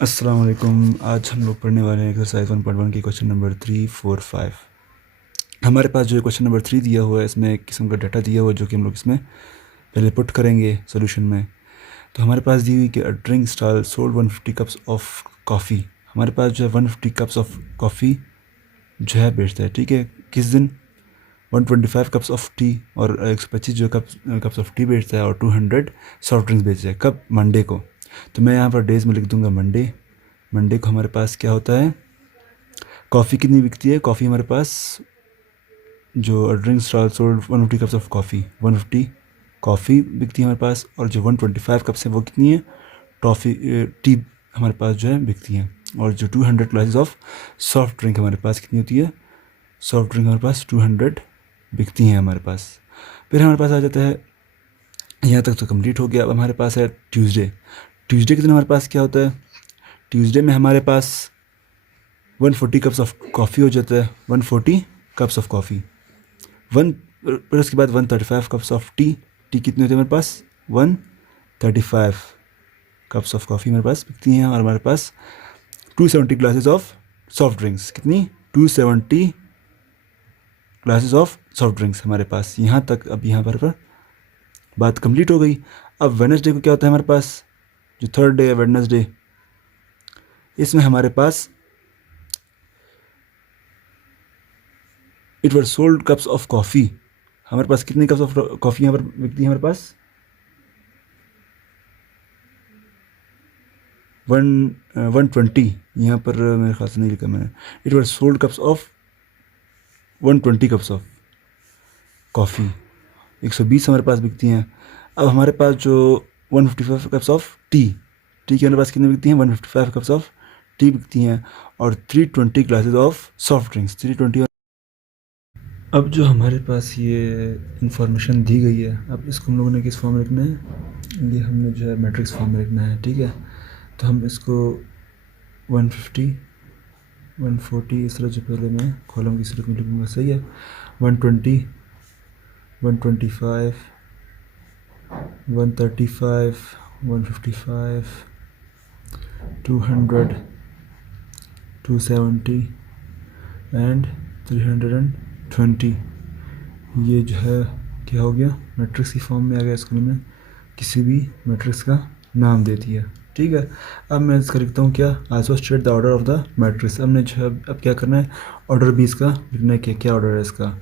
अस्सलाम वालेकुम। आज हम लोग पढ़ने वाले हैं एक्सरसाइज 1.1 की क्वेश्चन नंबर 3, 4, 5। हमारे पास जो क्वेश्चन नंबर 3 दिया हुआ है, इसमें एक किस्म का डाटा दिया हुआ है जो कि हम लोग इसमें पहले पुट करेंगे सोल्यूशन में। तो हमारे पास दी हुई कि a drink stall sold 150 cups of coffee. हमारे पास जो है 150 कप्स ऑफ कॉफ़ी जो है बेचता है, ठीक है। किस दिन? 125 कप्स ऑफ टी और 125 जो कप्स ऑफ टी बेचता है, और 200 सॉफ्ट ड्रिंक्स बेचता है। कब? मंडे को। तो मैं यहाँ पर डेज में लिख दूंगा मंडे। मंडे को हमारे पास क्या होता है? कॉफ़ी कितनी बिकती है? कॉफ़ी हमारे पास जो drink stall sold 150 cups of coffee, 150 coffee बिकती है हमारे पास। और जो 125 कप्स है वो कितनी है? टी हमारे पास जो है बिकती हैं। और जो 200 ग्लासेस ऑफ सॉफ्ट ड्रिंक हमारे पास कितनी होती है? सॉफ्ट ड्रिंक हमारे पास 200 बिकती हैं हमारे पास। फिर हमारे पास आ जाता है, यहाँ तक तो कंप्लीट हो गया। अब हमारे पास है ट्यूसडे। ट्यूसडे के दिन हमारे पास क्या होता है? ट्यूसडे में हमारे पास 140 कप्स ऑफ कॉफ़ी हो जाता है। 140 कप्स ऑफ कॉफ़ी। फिर उसके बाद 135 कप्स ऑफ टी। टी कितनी होती है हमारे पास? 135 कप्स ऑफ कॉफ़ी हमारे पास बिकती हैं। और हमारे पास 270 ग्लासेस ऑफ सॉफ्ट ड्रिंक्स। कितनी? 270 ग्लासेस ऑफ सॉफ्ट ड्रिंक्स हमारे पास। यहाँ तक अब यहाँ पर बात कंप्लीट हो गई। अब वेडनेसडे को क्या होता है हमारे पास? जो थर्ड डे है वेडनेसडे, इसमें हमारे पास it were sold cups of coffee. हमारे पास कितने कप्स ऑफ कॉफ़ी यहाँ पर बिकती है हमारे पास? 120। यहाँ पर मेरे ख्याल से नहीं लिखा मैंने। It were sold cups of 120 cups of coffee. 120 हमारे पास बिकती हैं। अब हमारे पास जो 155 कप्स ऑफ टी की हमारे पास कितनी बिकती हैं? 155 कप्स ऑफ टी बिकती हैं। और 320 ग्लासेस ऑफ सॉफ्ट ड्रिंक्स, 320। अब जो हमारे पास ये इंफॉर्मेशन दी गई है, अब इसको हम लोगों ने किस फॉर्म में लिखना है? ये हमने जो है मैट्रिक्स फॉर्म में लिखना है, ठीक है। तो हम इसको 150, 140 इस तरह जो पहले मैं कॉलम की सूरत में लिखूँगा, सही है। 120, 125, 135, 155, 200, 270 एंड 320। ये जो है क्या हो गया? मैट्रिक्स की फॉर्म में आ गया। इसको मैंने किसी भी मैट्रिक्स का नाम दे दिया, ठीक है। अब मैं इसका लिखता हूँ क्या? Also state the order of the matrix. अब मैं जो है अब क्या करना है? ऑर्डर भी इसका लिखना है कि क्या ऑर्डर है इसका।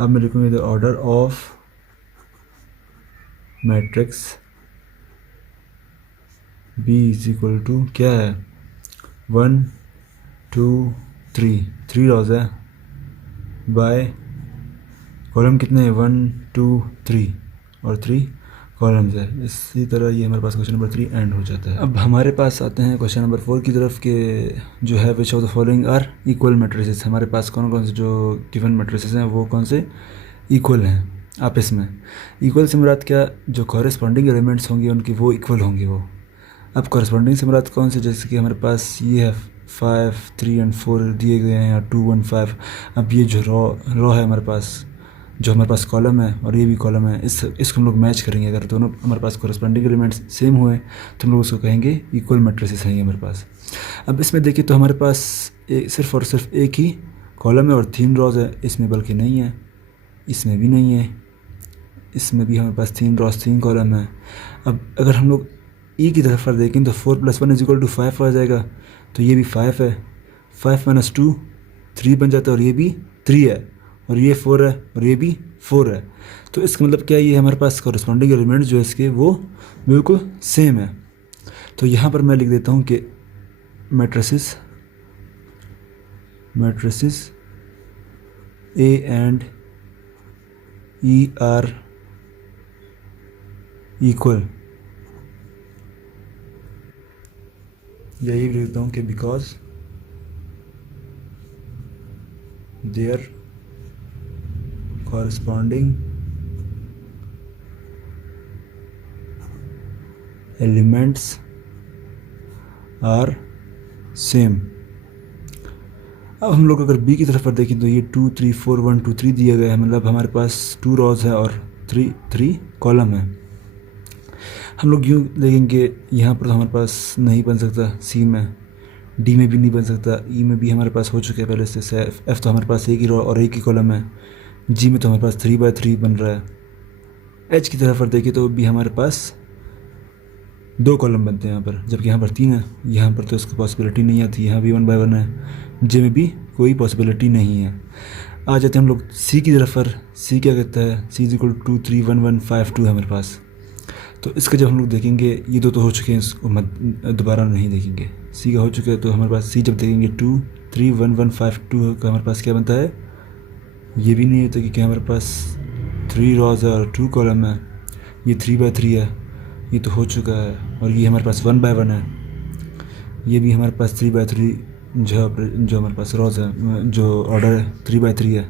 अब मैं लिखूँगी the order of matrix B is equal to क्या है? 1, 2, 3, 3 रॉज है बाय कॉलम कितने हैं? 1, 2, 3 और 3 कॉलम्स है। इसी तरह ये हमारे पास क्वेश्चन नंबर 3 एंड हो जाता है। अब हमारे पास आते हैं क्वेश्चन नंबर 4 की तरफ के जो है which of the following are equal matrices. हमारे पास कौन कौन से जो गिवन मैट्रिसेस हैं वो कौन से इक्वल हैं आपस में? इक्वल से मुराद क्या? जो कॉरेस्पॉन्डिंग एलिमेंट्स होंगे उनकी वो इक्वल होंगे वो। अब कॉरेस्पॉन्डिंग से मुराद कौन से? जैसे कि हमारे पास ये है 5, 3 एंड 4 दिए गए हैं, या 2, 1, 5। अब ये जो रो है हमारे पास, जो हमारे पास कॉलम है और ये भी कॉलम है, इसको हम लोग मैच करेंगे। अगर दोनों हमारे पास कॉरेस्पॉन्डिंग एलिमेंट्स सेम हुए तो हम लोग उसको कहेंगे इक्वल मैट्रिसेस हैं ये हमारे पास। अब इसमें देखिए तो हमारे पास सिर्फ और सिर्फ एक ही कॉलम है और 3 रोज़ है। इसमें बल्कि नहीं है, इसमें भी नहीं है, इसमें भी हमारे पास 3 रोज़ 3 कॉलम है। अब अगर हम लोग ई की तरफ देखें तो 4 + 1 = 5 आ जाएगा। तो ये भी 5 है, 5 - 2 3 बन जाता है, और ये भी 3 है, और ये 4 है, और ये भी 4 है। तो इसका मतलब क्या है? ये हमारे पास कॉरेस्पॉन्डिंग एलिमेंट जो है इसके वो बिल्कुल सेम है। तो यहाँ पर मैं लिख देता हूँ कि matrices A and E are equal. यही लिख देता हूँ कि because their corresponding elements are same। अब हम लोग अगर बी की तरफ पर देखें तो ये 2, 3, 4, 1, 2, 3 दिया गया है। मतलब हमारे पास 2 रोज़ है और 3 कॉलम है। हम लोग यूँ देखेंगे, यहाँ पर तो हमारे पास नहीं बन सकता, सी में, डी में भी नहीं बन सकता, ई में भी हमारे पास हो चुके हैं पहले से, एफ तो हमारे पास एक ही रो और एक ही कॉलम है, जी में तो हमारे पास 3 by 3 बन रहा है। एच की तरफ पर देखें तो भी हमारे पास 2 कॉलम बनते हैं यहाँ पर, जबकि यहाँ पर 3 है। यहाँ पर तो इसकी पॉसिबिलिटी नहीं आती, यहाँ भी 1 by 1 है, जे में भी कोई पॉसिबिलिटी नहीं है। आ जाते हैं हम लोग सी की तरफ पर। सी क्या कहता है, सी इज इक्वल टू 3 1 1 5 2 है हमारे पास। तो इसका जब हम लोग देखेंगे, ये दो तो हो चुके हैं, इसको दोबारा नहीं देखेंगे। सी का हो चुका है, तो हमारे पास सी जब देखेंगे 2 3 1 1 5 2 का हमारे पास क्या बनता है, ये भी नहीं होता क्योंकि हमारे पास 3 रॉज है और 2 कॉलम है। ये 3 by 3 है, ये तो हो चुका है। और ये हमारे पास 1 by 1 है, ये भी हमारे पास 3 by 3 जो हमारे पास रॉज है, जो ऑर्डर है 3 by 3 है।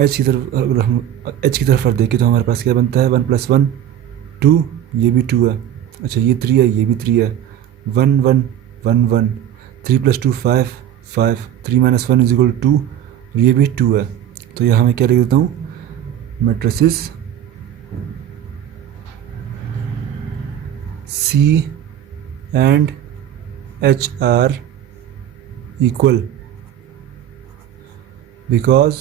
एच की तरफ अगर हम एच की तरफ देखें तो हमारे पास क्या बनता है, 1 + 1 2, ये भी 2 है। अच्छा ये 3 है, ये भी 3 है, 1 1 1 1, 3 + 2 5 5, 3 - 1 = 2, और ये भी 2 है। तो यहाँ मैं क्या लिख देता हूँ, matrices C and H are equal because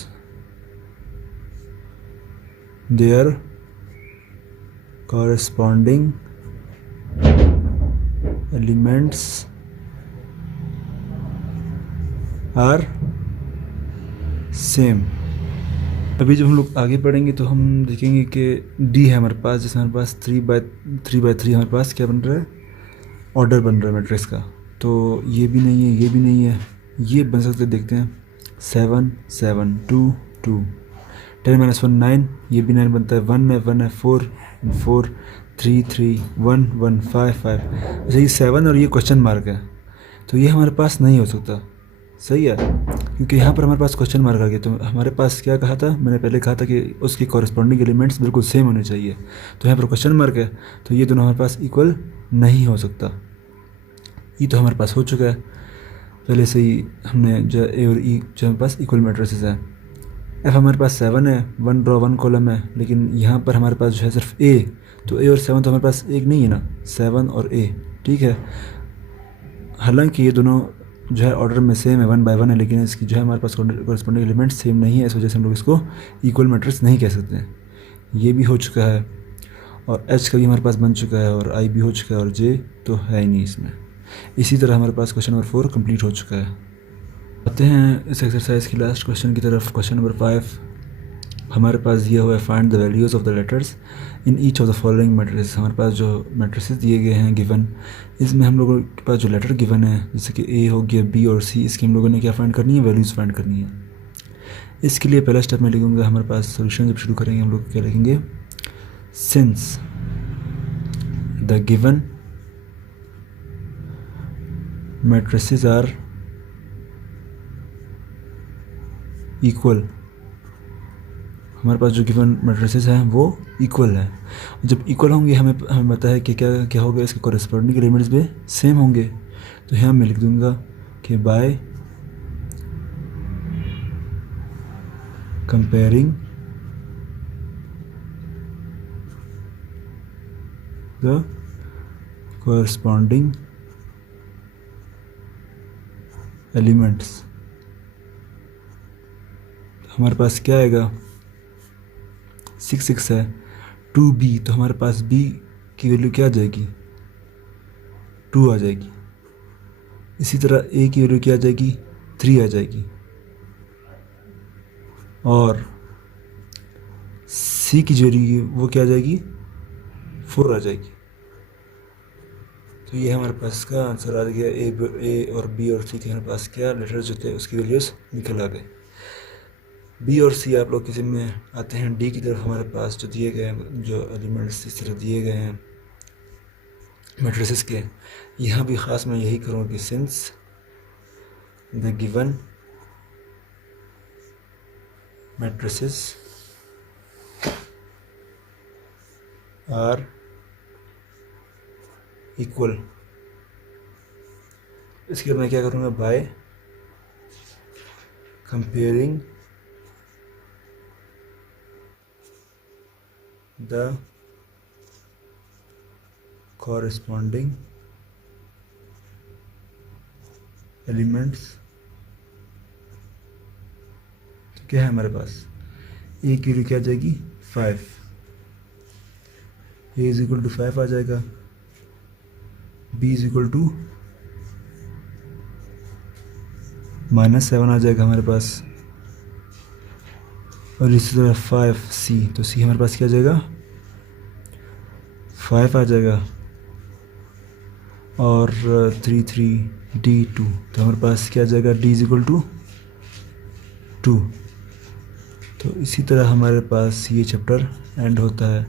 their corresponding elements are same। अभी जब हम लोग आगे पढ़ेंगे तो हम देखेंगे कि डी है हमारे पास, जिसमें हमारे पास 3 by 3 हमारे पास क्या बन रहा है, ऑर्डर बन रहा है मैट्रिक्स का। तो ये भी नहीं है, ये भी नहीं है, ये बन सकते, देखते हैं। 7 7 2 2, 10 - 1 9, ये भी 9 बनता है, 1 है 1 है, 4 4 3 3 1 1 5 5। अच्छा ये 7 और ये क्वेश्चन मार्क है, तो ये हमारे पास नहीं हो सकता, सही है, क्योंकि यहाँ पर हमारे पास क्वेश्चन मार्क आ गया। तो हमारे पास क्या कहा था, मैंने पहले कहा था कि उसके कॉरस्पॉन्डिंग एलिमेंट्स बिल्कुल सेम होने चाहिए। तो यहाँ पर क्वेश्चन मार्क है, तो ये दोनों हमारे पास इक्वल नहीं हो सकता। ई तो हमारे पास हो चुका है पहले से ही, हमने जो ए और ई जो हमारे पास इक्वल मैट्रिसेस है। एफ हमारे पास 7 है, 1 रो 1 कॉलम है, लेकिन यहाँ पर हमारे पास जो है सिर्फ ए, तो ए और 7 तो हमारे पास एक नहीं है ना, 7 और ए, ठीक है। हालांकि ये दोनों जो है ऑर्डर में सेम है, 1 by 1 है, लेकिन इसकी जो है हमारे पास कॉरस्पॉन्डिंग एलिमेंट सेम नहीं है, इस वजह से हम लोग इसको इक्वल मैट्रिक्स नहीं कह सकते हैं। ये भी हो चुका है, और एच का भी हमारे पास बन चुका है, और आई भी हो चुका है, और जे तो है ही नहीं इसमें। इसी तरह हमारे पास क्वेश्चन नंबर 4 कंप्लीट हो चुका है। आते हैं इस एक्सरसाइज की लास्ट क्वेश्चन की तरफ। क्वेश्चन नंबर 5 हमारे पास दिया हुआ है, find the values of the letters in each of the following matrices. हमारे पास जो मैट्रिसेस दिए गए हैं गिवन, इसमें हम लोगों के पास जो लेटर गिवन है, जैसे कि ए हो गया, बी और सी, इसकी हम लोगों ने क्या फाइंड करनी है, वैल्यूज़ फाइंड करनी है। इसके लिए पहला स्टेप मैं लिखूँगा, हमारे पास सोल्यूशन जब शुरू करेंगे हम लोग क्या लिखेंगे, since the given matrices are equal. हमारे पास जो गिवन मैट्रिसेस हैं वो इक्वल है। जब इक्वल होंगे हमें पता है कि क्या क्या होगा, इसके कॉरस्पॉन्डिंग एलिमेंट्स भी सेम होंगे। तो यहाँ मैं लिख दूंगा कि bye comparing the corresponding elements, हमारे पास क्या आएगा, 6 6 है, 2b, तो हमारे पास b की वैल्यू क्या आ जाएगी, 2 आ जाएगी। इसी तरह a की वैल्यू क्या आ जाएगी, 3 आ जाएगी, और c की जो वैल्यू वो क्या आ जाएगी, 4 आ जाएगी। तो ये हमारे पास का आंसर आ गया। ए और बी और सी के हमारे पास क्या लेटर्स जो थे उसकी वैल्यूज़ निकल आ गए। बी और सी आप लोग किसी में आते हैं। डी की तरफ हमारे पास जो दिए गए हैं, जो एलिमेंट्स इस तरह दिए गए हैं मैट्रिसेस के, यहाँ भी ख़ास मैं यही करूँगा कि since the given matrices are equal, इसके मैं क्या करूँगा, by comparing the corresponding elements. तो क्या है हमारे पास, ए की वैल्यू क्या आ जाएगी 5, ए इज इक्वल टू 5 आ जाएगा, बी इज इक्वल टू -7 आ जाएगा हमारे पास, और इसी तरह 5 सी, तो सी हमारे पास क्या आ जाएगा 5 आ जाएगा, और 3 तो हमारे पास क्या आ जाएगा डी इज इक्वल टू 2। तो इसी तरह हमारे पास ये चैप्टर एंड होता है।